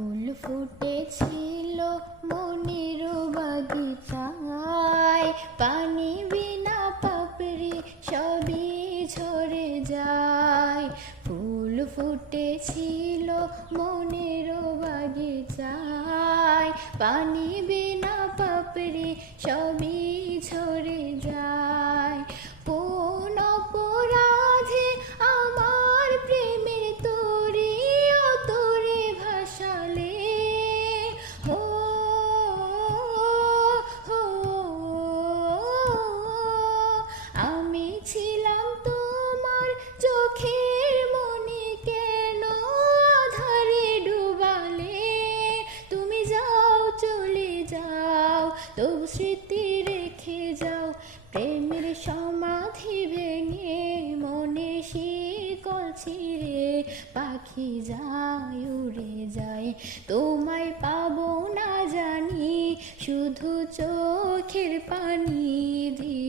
ফুল ফুটেছিল মনের বাগিচায়, পানি বিনা পাপড়ি সবই ঝরে যায়। ফুল ফুটেছিল মনের বাগিচায়, পানি বিনা পাপড়ি সবই ঝরে যায়। কোন অপরাধে আমার প্রেমের তোরে অতরে ভাসালে, ও হো, আমি ছিলাম তোমার চোখের মনি, কেন আধারে ডুবালে? তুমি যাও চলে যাও, তবু স্মৃতি রেখে যাও। প্রেমের সমাধি ভেঙে মনে শিকল ছিঁড়ে পাখি যায় উড়ে যায়। তোমায় পাবো না জানি, শুধু চোখের পানি দিয়ে